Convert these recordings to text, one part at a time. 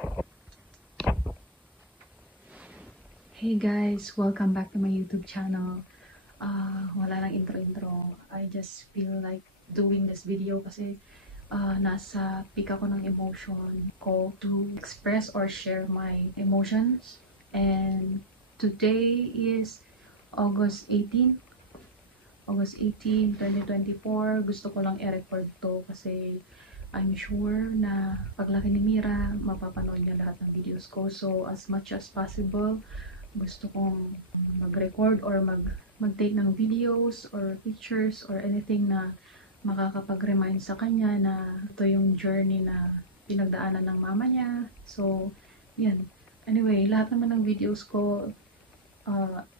Hey guys, welcome back to my YouTube channel. Wala lang intro. I just feel like doing this video kasi nasa peak ako ng emotion ko to express or share my emotions. And today is August 18, 2024. Gusto ko lang i-record to kasi I'm sure na paglaki ni Mira, mapapanood niya lahat ng videos ko. So, as much as possible, gusto kong mag-record or mag-take ng videos or pictures or anything na makakapag-remind sa kanya na ito yung journey na pinagdaanan ng mama niya. So, yan. Anyway, lahat naman ng videos ko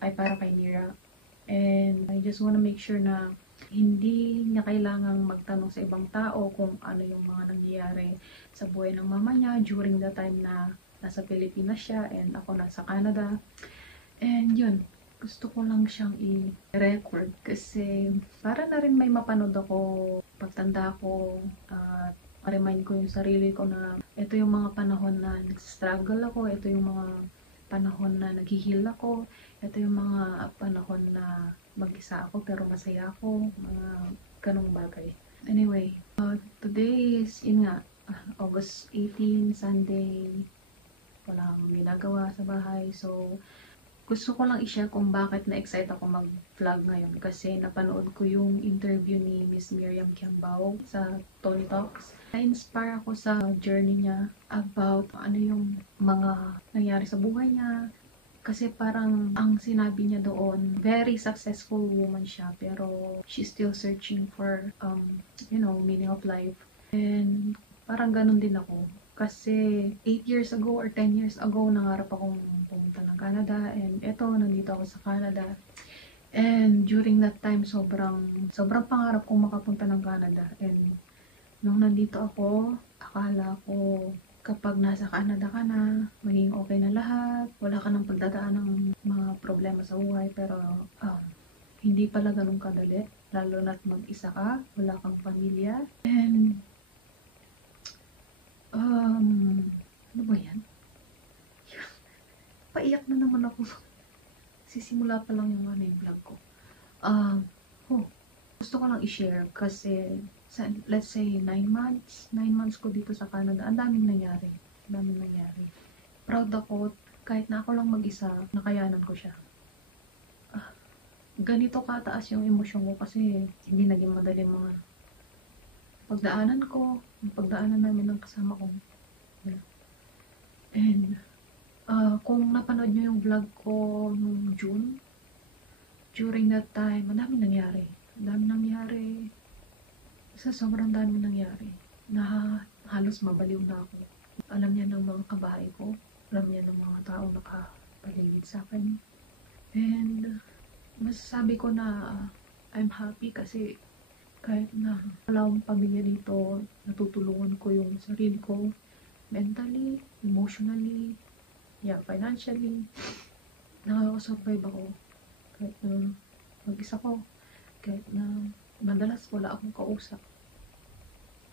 ay para kay Mira. And I just wanna make sure na hindi niya kailangang magtanong sa ibang tao kung ano yung mga nangyayari sa buhay ng mama niya during the time na nasa Pilipinas siya and ako nasa Canada. And yun, gusto ko lang siyang i-record kasi para na rin may mapanood ako pagtanda ko at ma-remind ko yung sarili ko na ito yung mga panahon na nag-struggle ako, ito yung mga panahon na nag-heal ako, ito yung mga panahon na mag-isa ako pero masaya ako, mga ganong bagay. Anyway, today is, yun nga, August 18, Sunday, wala akong ginagawa sa bahay. So, gusto ko lang i-share kung bakit na-excite ako mag-vlog ngayon. Kasi napanood ko yung interview ni Miss Miriam Kiambao sa Tony Talks. Na-inspire ako sa journey niya about ano yung mga nangyari sa buhay niya. Kasi parang ang sinabi niya doon, very successful woman siya. Pero she's still searching for, meaning of life. And parang ganun din ako. Kasi 8 years ago or 10 years ago, nangarap akong pumunta ng Canada. And eto, nandito ako sa Canada. And during that time, sobrang pangarap kong makapunta ng Canada. And nung nandito ako, akala ko kapag nasa Canada ka na, maging okay na lahat. Wala ka ng pagdadaan ng mga problema sa buhay. Pero hindi pala ganun kadali. Lalo na't mag-isa ka, wala kang pamilya. And ano ba yan? Paiyak na naman ako. Sisimula pa lang yung vlog ko. Gusto ko lang i-share kasi let's say 9 months ko dito sa Canada. Ang daming nangyari. Proud ako kahit na ako lang mag-isa, nakayanan ko siya. Ganito kataas yung emosyon ko kasi hindi naging madali mga pagdaanan namin ng kasama ko. And kung napanood nyo yung vlog ko nung June, during that time, ang daming nangyari. Sobrang daming nangyari. Na halos mabaliw na ako. Alam niya ng mga kabahay ko. Alam niya ng mga tao nakapaligid sa akin. And masasabi ko na I'm happy kasi kahit na wala akong pamilya dito, natutulungan ko yung sarili ko mentally, emotionally, financially. Nakakasurvive ako kahit na mag-isa ko, kahit na madalas wala akong kausap.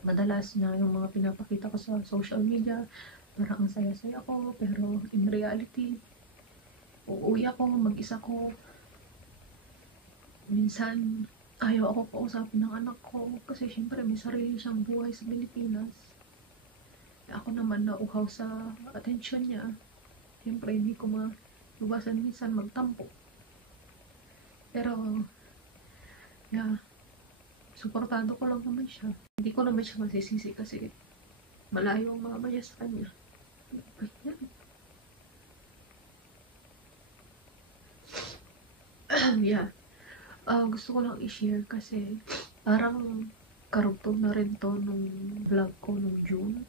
Madalas na yung mga pinapakita ko sa social media, parang ang saya-saya ko, pero in reality, uuwi ako, mag-isa ko. Minsan, ayaw ako kausapin ng anak ko kasi syempre may sarili siyang buhay sa Pilipinas. Ako naman nauhaw sa attention niya. Syempre, hindi ko maiwasan minsan magtampo. Pero, suportado ko lang naman siya. Hindi ko naman siya masisisi kasi malayo ang mama niya sa kanya. Gusto ko lang i-share kasi parang karugtog na rin to nung vlog ko nung June.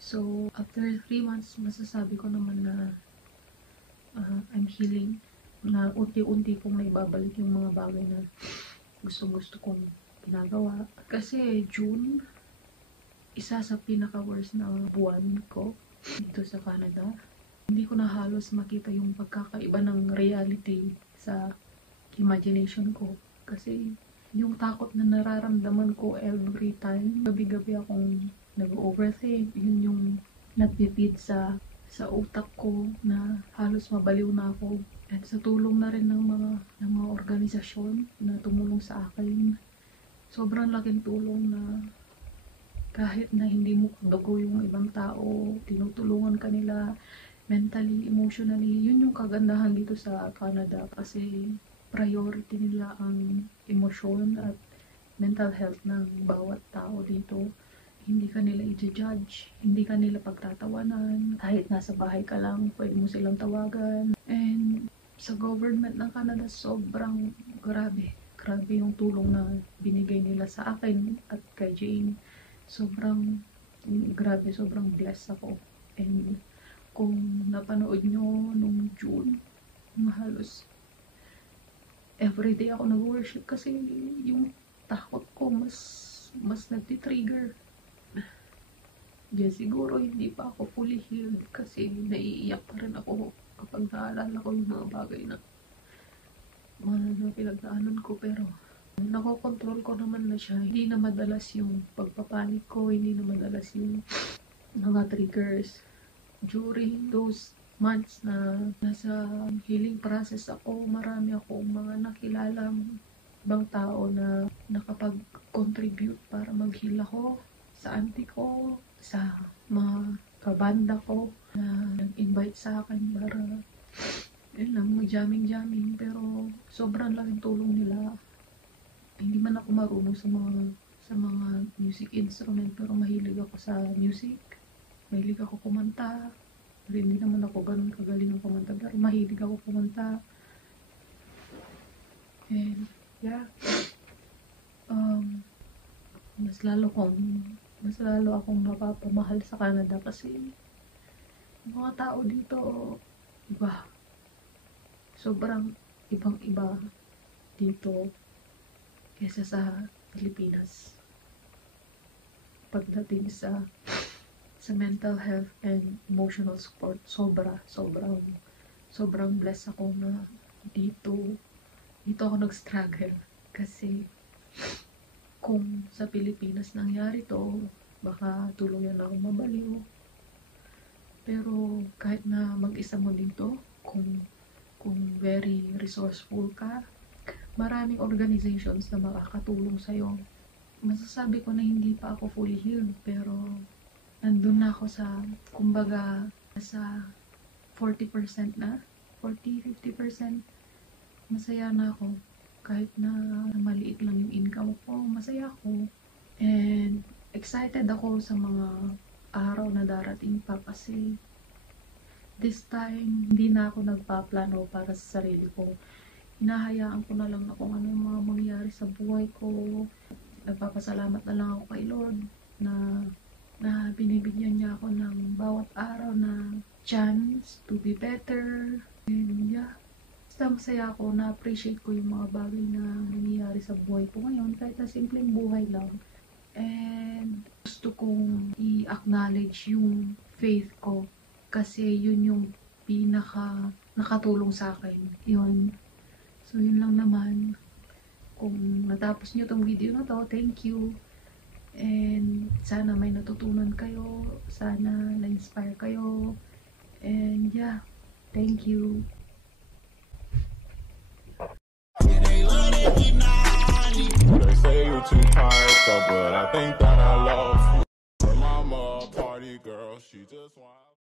So, after 3 months, masasabi ko naman na I'm healing. Na unti-unti kong naibabalik yung mga bagay na gusto kong ginagawa. Kasi June, isa sa pinaka-worst na buwan ko dito sa Canada. Hindi ko na halos makita yung pagkakaiba ng reality sa imagination ko. Kasi yung takot na nararamdaman ko every time, gabi-gabi akong nag-overthink. Yun yung nagpipit sa utak ko na halos mabaliw na ako. At sa tulong na rin ng mga organisasyon na tumulong sa akin, sobrang laking tulong na kahit na hindi mo dugo yung ibang tao, tinutulungan ka nila mentally, emotionally. Yun yung kagandahan dito sa Canada kasi priority nila ang emosyon at mental health ng bawat tao dito. Hindi ka nila i-judge, hindi ka nila pagtatawanan. Kahit nasa bahay ka lang, pwede mo silang tawagan. And sa government ng Canada, sobrang grabe. Grabe yung tulong na binigay nila sa akin at kay Jane. Sobrang grabe, sobrang blessed ako. And kung napanood nyo nung June, halos everyday ako nag-worship kasi yung takot ko mas nagtitrigger. Diyan siguro hindi pa ako fully healed kasi naiiyak pa rin ako kapag naalala ko yung mga bagay na mga pinagdaanan ko, pero nakokontrol ko naman na siya. Hindi na madalas yung pagpapanik ko, hindi na madalas yung mga triggers. During those months na nasa healing process ako, marami akong mga nakilalang ibang tao na nakapag-contribute para mag-heal ako, sa auntie ko, sa mga kabanda ko na nag-invite sa akin para yun lang, mag-jamming. Pero sobrang laking tulong nila. Hindi man ako marunong sa mga music instrument, pero mahilig ako sa music. Mahilig ako kumanta. Pero hindi naman ako ganun kagaling ng kumanta, pero mahilig ako kumanta. And yeah, mas lalo akong napapamahal sa Canada kasi mga tao dito iba, sobrang ibang-iba dito kaysa sa Pilipinas pagdating sa mental health and emotional support. Sobrang blessed ako na dito ako nag-struggle kasi kung sa Pilipinas nangyari to, baka tuluyan ako mabaliw. Pero kahit na mag-isa mo dito, kung very resourceful ka, maraming organizations na makakatulong sa'yo. Masasabi ko na hindi pa ako fully healed, pero nandun na ako sa, kumbaga, sa 40% na, 40-50%, masaya na ako. Kahit na maliit lang yung income ko, masaya ako. And excited ako sa mga araw na darating pa kasi this time, hindi na ako nagpaplano para sa sarili ko. Hinahayaan ko na lang na kung ano yung mga mangyari sa buhay ko. Nagpapasalamat na lang ako kay Lord na binibigyan niya ako ng bawat araw na chance to be better. And yeah, basta masaya ako, na-appreciate ko yung mga bagay na nangyayari sa buhay ko ngayon, kahit na simpleng buhay lang. And gusto kong i-acknowledge yung faith ko kasi yun yung pinaka nakatulong sa akin. Yun. So yun lang naman. Kung natapos nyo tong video na to, thank you. And sana may natutunan kayo, sana na-inspire kayo. And yeah, thank you. They say you're too tired, so but I think that I love you. Her mama, party girl, she just wants.